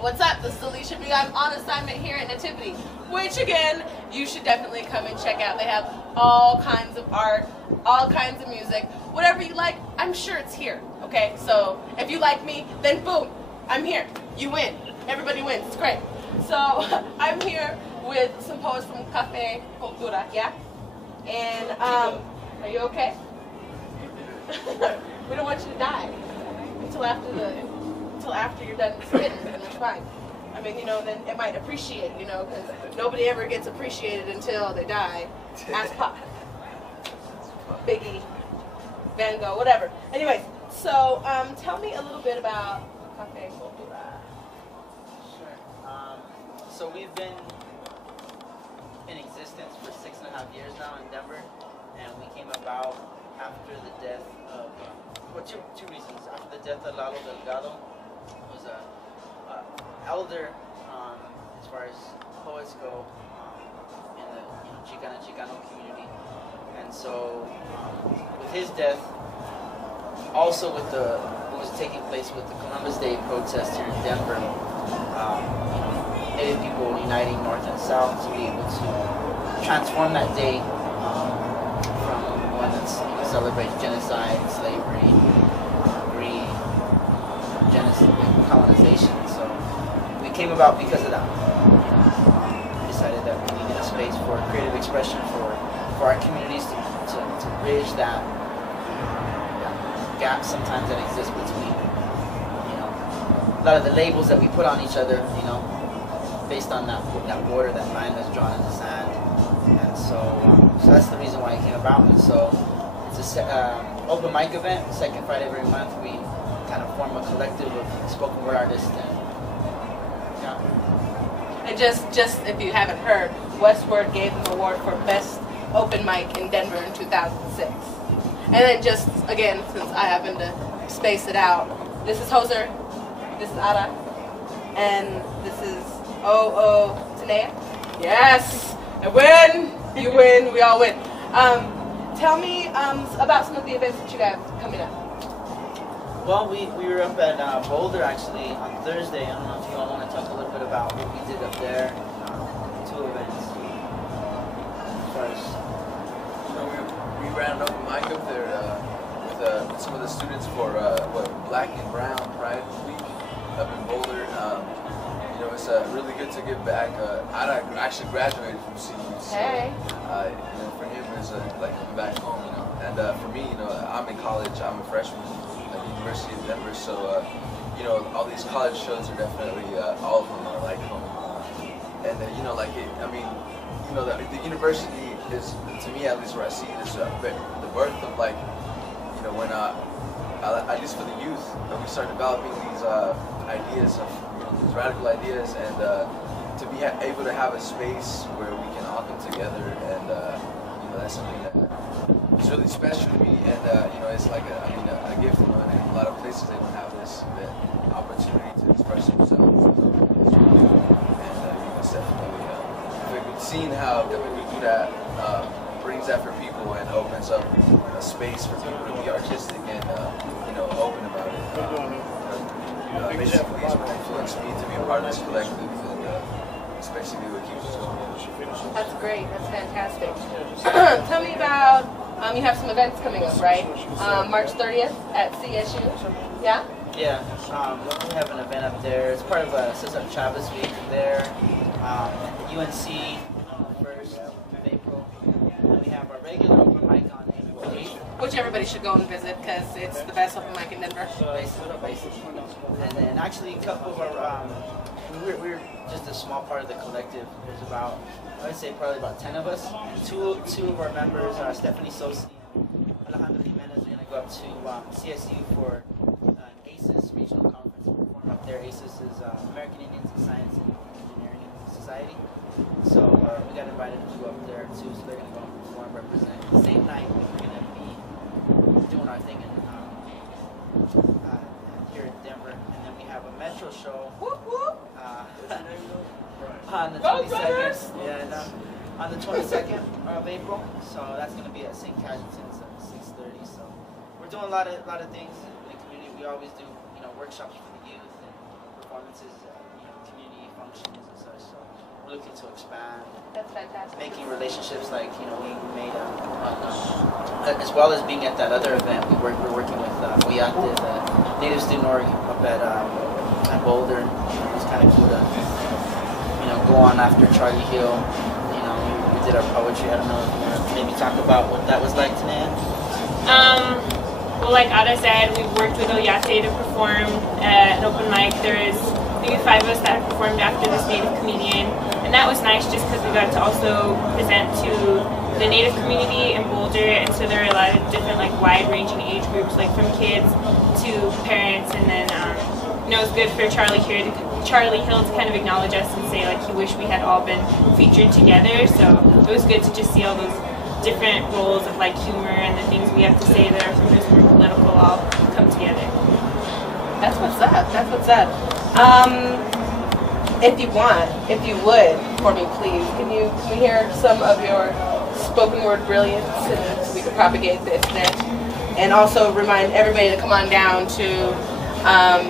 What's up? This is Alisha B. I'm on assignment here at Nativity, which again, you should definitely come and check out. They have all kinds of art, all kinds of music, whatever you like, I'm sure it's here, okay? So if you like me, then boom, I'm here. You win. Everybody wins. It's great. So I'm here with some poets from Cafe Cultura, yeah? And are you okay? We don't want you to die until after you're done spitting, and it's fine. I mean, you know, then it might appreciate, you know, because nobody ever gets appreciated until they die. Ask Pop, Biggie, Van Gogh, whatever. Anyways, so tell me a little bit about Cafe Cultura. Sure. So we've been in existence for 6.5 years now in Denver, and we came about after the death of, well, two reasons. After the death of Lalo Delgado, who was an elder as far as poets go in the Chicano community. And so with his death, also with what was taking place with the Columbus Day protest here in Denver, Native people uniting North and South to be able to transform that day from one that celebrates genocide, slavery, greed, colonization. So we came about because of that. We decided that we needed a space for creative expression for our communities to bridge that gap sometimes that exists between, you know, a lot of the labels that we put on each other, you know, based on that border, that line that's drawn in the sand. And so that's the reason why it came about. And so it's a open mic event, second Friday of every month. We kind of form a collective of spoken word artists. And just if you haven't heard, Westward gave them an award for best open mic in Denver in 2006. And then just again, since I happen to space it out, this is Jozer, this is Ara, and this is Tanaya. Yes, I win. You win. We all win. Tell me about some of the events that you have coming up. Well, we were up at Boulder actually on Thursday. I don't know if you all want to talk a little bit about what we did up there. 2 events. First, we ran an open mic up there with some of the students for Black and Brown Pride Week up in Boulder. You know, it's really good to give back. Ara actually graduated from CU, so hey. You know, for him it's like coming back home. You know, and for me, you know, I'm in college. I'm a freshman at the University of Denver, so you know, all these college shows are definitely all of them are like home. And you know, like I mean, you know, the university is, to me at least, where I see it is the birth of, like, you know, when at least for the youth, when we start developing these ideas of, you know, these radical ideas, and to be able to have a space where we can all come together, and you know, that's something that is really special to me, and you know, it's like a gift. You know, and in a lot of places they don't have this opportunity to express themselves. And you know, it's definitely seeing how we do that brings that for people and opens up a space for people to be artistic and you know, open about it. Basically, it's what influenced me to be a part of this collective, and it's basically what keeps us going. That's great. That's fantastic. Tell me about, you have some events coming up, right? March 30th at CSU. Yeah? Yeah. We have an event up there. It's part of Cesar Chavez Week there. At UNC on the 1st of April. And we have our regular open mic on April 8th. Which everybody should go and visit because it's the best open mic in Denver. Basically. And then actually a couple of our, we're just a small part of the collective. There's about, I would say probably about 10 of us. And two of our members, Stephanie Sosi and Alejandro Jimenez, are going to go up to CSU for an ACES regional conference to perform up there. ACES is American Indians in Science and Engineering Society. So we got invited to go up there too, so they're going to go and perform, represent. The same night we're going to be doing our thing in, here in Denver, and then we have a Metro show on the 22nd. Yeah, on the 22nd of April. So that's going to be at St. Cajetan's at 6:30. So we're doing a lot of things in the community. We always do, you know, workshops for the youth and performances, you know, functions and such. So we're looking to expand. That's fantastic. Making relationships like, you know, we made as well as being at that other event, we're working with Oyate, the native student org up at Boulder. It was kind of cool to, you know, go on after Charlie Hill. You know, we did our poetry. I don't know if you want to maybe talk about what that was like, Tanaya. Well, like Ara said, we worked with Oyate to perform at an open mic. There is maybe 5 of us that performed after this native comedian, and that was nice just because we got to also present to the native community in Boulder, and so there are a lot of different, like, wide-ranging age groups, like from kids to parents, and then you know, it was good for Charlie Hill to kind of acknowledge us and say, like, he wished we had all been featured together. So it was good to just see all those different roles of, like, humor and the things we have to say that are sometimes more political all come together. That's what's up. That's what's up. If you would, for me, please, can we hear some of your spoken word brilliance, and so we can propagate the internet, and also remind everybody to come on down to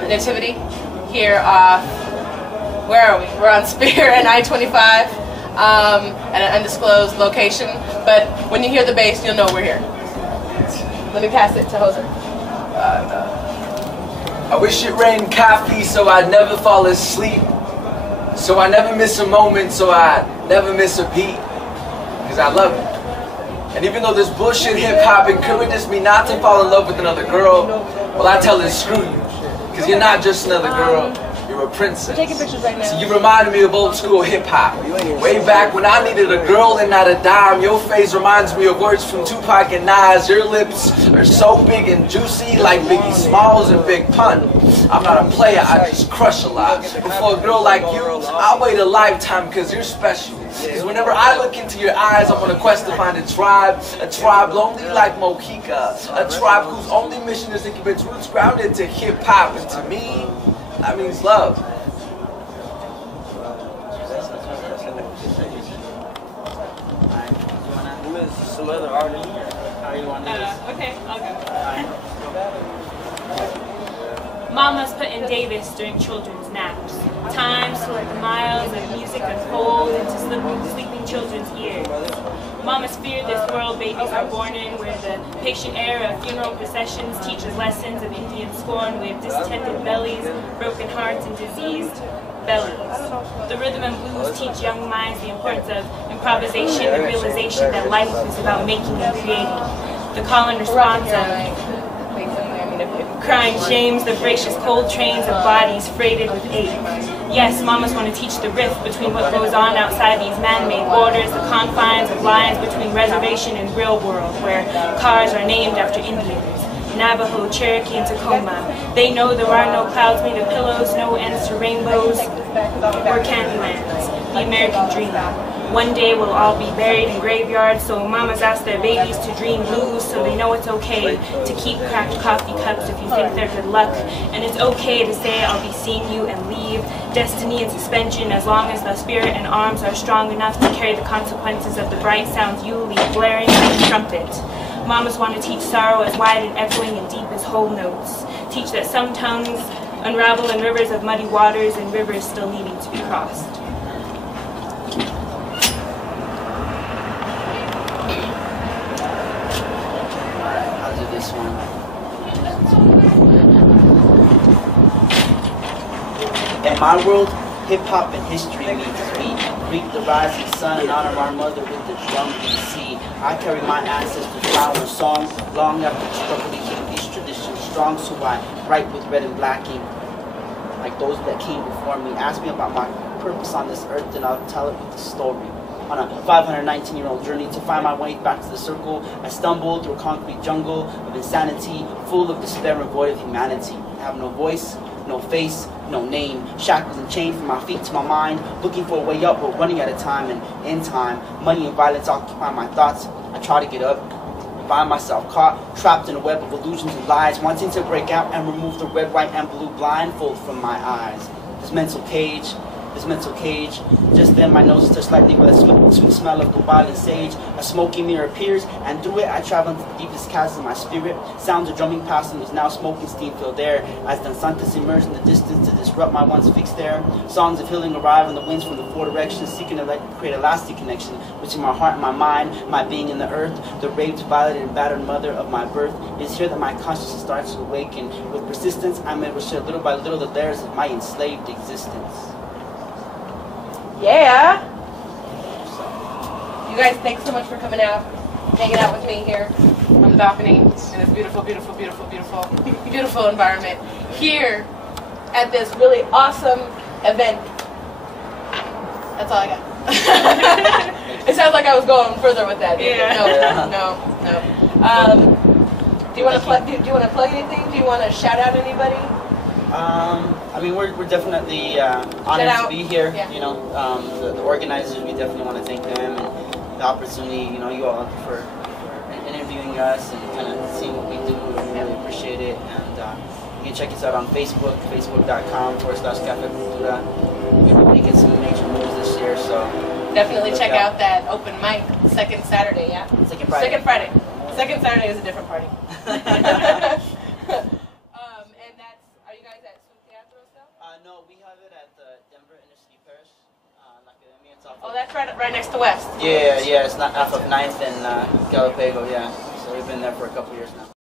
Nativity here off, where are we? We're on Spear and I-25 at an undisclosed location, but when you hear the bass, you'll know we're here. Let me pass it to Jozer. I wish it rained coffee so I'd never fall asleep. So I never miss a moment, so I never miss a beat. Cause I love it. And even though this bullshit hip-hop encourages me not to fall in love with another girl, well, I tell it, screw you. Cause you're not just another girl, you're a princess. We're taking pictures right now. So you remind me of old school hip-hop. Way back when I needed a girl and not a dime. Your face reminds me of words from Tupac and Nas. Your lips are so big and juicy like Biggie Smalls and Big Pun. I'm not a player, I just crush a lot. But for a girl like you, I'll wait a lifetime cause you're special. Cause whenever I look into your eyes, I'm on a quest to find a tribe lonely like Mojica, a tribe whose only mission is to keep its roots grounded to hip-hop, and to me, that means love. Some other artists. How you want to do this? Okay, I'll go. Mamas put in Davis during children's naps. Times to let the miles of music unfold into sleeping children's ears. Mamas fear this world babies are born in, where the patient air of funeral processions teaches lessons of Indian scorn with distended bellies, broken hearts, and diseased bellies. The rhythm and blues teach young minds the importance of improvisation, the realization that life is about making and creating. The call and response of crying shames, the voracious cold trains of bodies freighted with ache. Yes, mamas want to teach the rift between what goes on outside these man-made borders, the confines of lines between reservation and real world, where cars are named after Indians. Navajo, Cherokee, and Tacoma. They know there are no clouds made of pillows, no ends to rainbows or candylands. The American dream. One day we'll all be buried in graveyards, so mamas ask their babies to dream blues so they know it's okay to keep cracked coffee cups if you think they're good luck. And it's okay to say I'll be seeing you and leave. Destiny in suspension as long as the spirit and arms are strong enough to carry the consequences of the bright sounds you leave blaring like a trumpet. Mamas want to teach sorrow as wide and echoing and deep as whole notes. Teach that some tongues unravel in rivers of muddy waters and rivers still needing to be crossed. This one. In my world, hip-hop and history meets me. Greet the rising sun and honor our mother with the drum BC. I carry my ancestors' power song long after the struggle to keep these traditions strong, so I write with red and black ink like those that came before me. Ask me about my purpose on this earth and I'll tell it with a story. On a 519-year-old journey to find my way back to the circle, I stumbled through a concrete jungle of insanity, full of despair and void of humanity. I have no voice, no face, no name, shackles and chains from my feet to my mind, looking for a way up but running out of time, and in time, money and violence occupy my thoughts. I try to get up, find myself caught, trapped in a web of illusions and lies, wanting to break out and remove the red, white, and blue blindfold from my eyes. This mental cage this mental cage. Just then my nose is touched lightly with a sweet smell of copal and sage. A smoky mirror appears, and through it I travel into the deepest chasm of my spirit. Sounds of drumming past and was now smoking steam-filled air, as dançantes emerge in the distance to disrupt my once fixed air. Songs of healing arrive on the winds from the four directions, seeking to create a lasting connection between my heart and my mind, my being and the earth. The raped, violated, and battered mother of my birth. It is here that my consciousness starts to awaken. With persistence, I'm able to shed little by little the layers of my enslaved existence. Yeah. You guys, thanks so much for coming out, hanging out with me here on the balcony in this beautiful, beautiful, beautiful, beautiful, beautiful environment here at this really awesome event. That's all I got. It sounds like I was going further with that. Yeah. No. Do you want to plug? Do you want to plug anything? Do you want to shout out anybody? I mean, we're definitely honored to be here. Yeah. You know, the organizers, we definitely want to thank them and the opportunity. You know, you all for interviewing us and kind of seeing what we do. We really appreciate it. And you can check us out on Facebook, facebook.com/Cafe Cultura. We're making some major moves this year, so Definitely check out that open mic second Saturday. Yeah. Second Friday. Second Friday. Second Saturday is a different party. And that's, are you guys at Swim Teatro still? No, we have it at the Denver Inner City Parish, Academia. It's off Oh, that's right next to West. Yeah, it's not off of 9th and Galapagos, yeah. So we've been there for a couple years now.